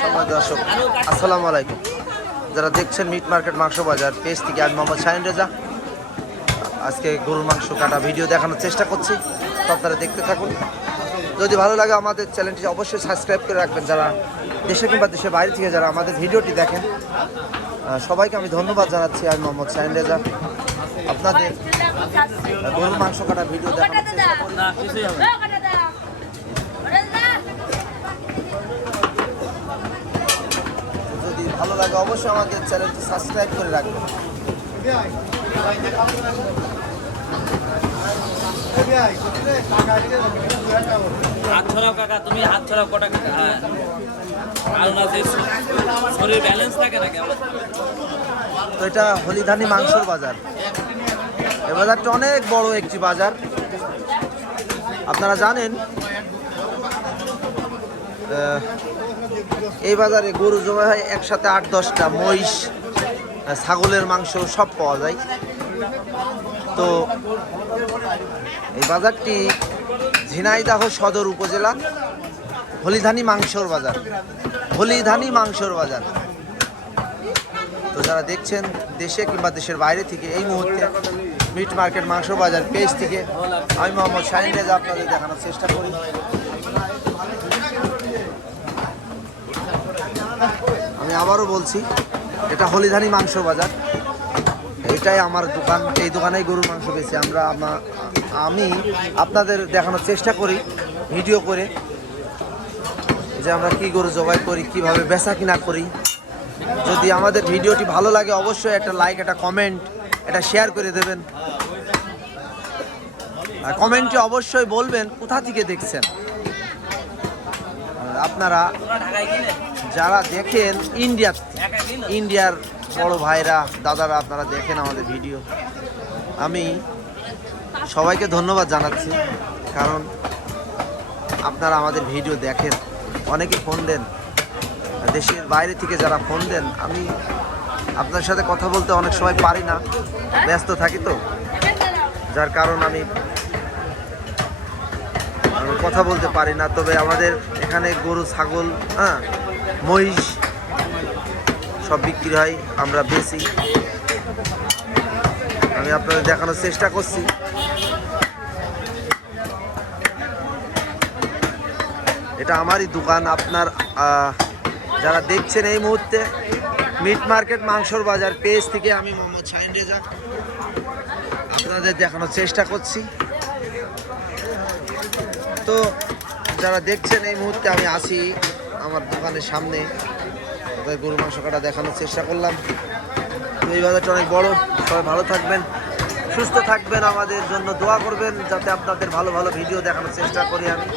সম্মানিত দর্শক, আসসালামু আলাইকুম। যারা দেখছেন মিট মার্কেট মাংস বাজার পেজ থেকে, আমি মোহাম্মদ শাহিন রেজা। আজকে গরুর মাংস কাটা ভিডিও দেখানোর চেষ্টা করছি, তো আপনারা দেখতে থাকুন। যদি ভালো লাগে আমাদের চ্যানেলটি অবশ্যই সাবস্ক্রাইব করে রাখবেন। যারা দেশে কিংবা দেশের বাইরে থেকে যারা আমাদের ভিডিওটি দেখেন, সবাইকে আমি ধন্যবাদ জানাচ্ছি। আমি মোহাম্মদ শাহিন রেজা আপনাদের গরুর মাংস কাটা ভিডিও দেখানোর চেষ্টা করি। যদি ভালো লাগে অবশ্যই আমাদের চ্যানেলটি সাবস্ক্রাইব করে রাখবেন। হাত ছড়াও কাকা, তুমি হাত ছড়াও কটা আর ওনাদের শরীর ব্যালেন্স থাকে না কেমন। তো এটা হলিধানি মাংসর বাজার। এই বাজারটা অনেক বড় একটি বাজার। আপনারা জানেন এই বাজারে গরু জমা হয় একসাথে 8-10টা, মহিষ, ছাগলের মাংস সব পাওয়া যায়। তো এই বাজারটি ঝিনাইদহ সদর উপজেলা, হলিধানি মাংসর বাজার, হলিধানি মাংসর বাজার। তো যারা দেখছেন দেশে কিংবা দেশের বাইরে থেকে, এই মুহূর্তে মিট মার্কেট মাংস বাজার পেজ থেকে আমি মোহাম্মদ শাহিন রেজা আপনাদের দেখানোর চেষ্টা করি। আমি আবারও বলছি, এটা হলিধানি মাংস বাজার, এটাই আমার দোকান। এই দোকানেই গরুর মাংস বেশি আমি আপনাদের দেখানোর চেষ্টা করি ভিডিও করে, যে আমরা কি গরু জবাই করি, কিভাবে বেচা কিনা করি। যদি আমাদের ভিডিওটি ভালো লাগে অবশ্যই একটা লাইক, একটা কমেন্ট, এটা শেয়ার করে দেবেন। আর কমেন্টে অবশ্যই বলবেন কোথা থেকে দেখছেন। আপনারা যারা দেখেন ইন্ডিয়ার বড় ভাইরা, দাদারা, আপনারা দেখেন আমাদের ভিডিও, আমি সবাইকে ধন্যবাদ জানাচ্ছি। কারণ আপনারা আমাদের ভিডিও দেখেন, অনেকে ফোন দেন, দেশের বাইরে থেকে যারা ফোন দেন, আমি আপনার সাথে কথা বলতে অনেক সময় পারি না, ব্যস্ত থাকি। তো যার কারণ আমি কথা বলতে পারি না। তবে আমাদের এখানে গরু, ছাগল, মহিষ সব বিক্রি হয়, আমরা বেশি। আমি আপনাদের দেখানোর চেষ্টা করছি। এটা আমারই দোকান। আপনার যারা দেখছেন এই মুহূর্তে মিট মার্কেট মাংসর বাজার পেজ থেকে, আমি মোহাম্মদ শাহিন রেজা আপনাদের দেখানোর চেষ্টা করছি। তো যারা দেখছেন এই মুহূর্তে আমি আসি আমার দোকানের সামনে, তাদের গরু মাংস কাটা দেখানোর চেষ্টা করলাম। তো এই বাজারটা অনেক বড়। সবাই ভালো থাকবেন, সুস্থ থাকবেন, আমাদের জন্য দোয়া করবেন যাতে আপনাদের ভালো ভালো ভিডিও দেখানোর চেষ্টা করি আমি।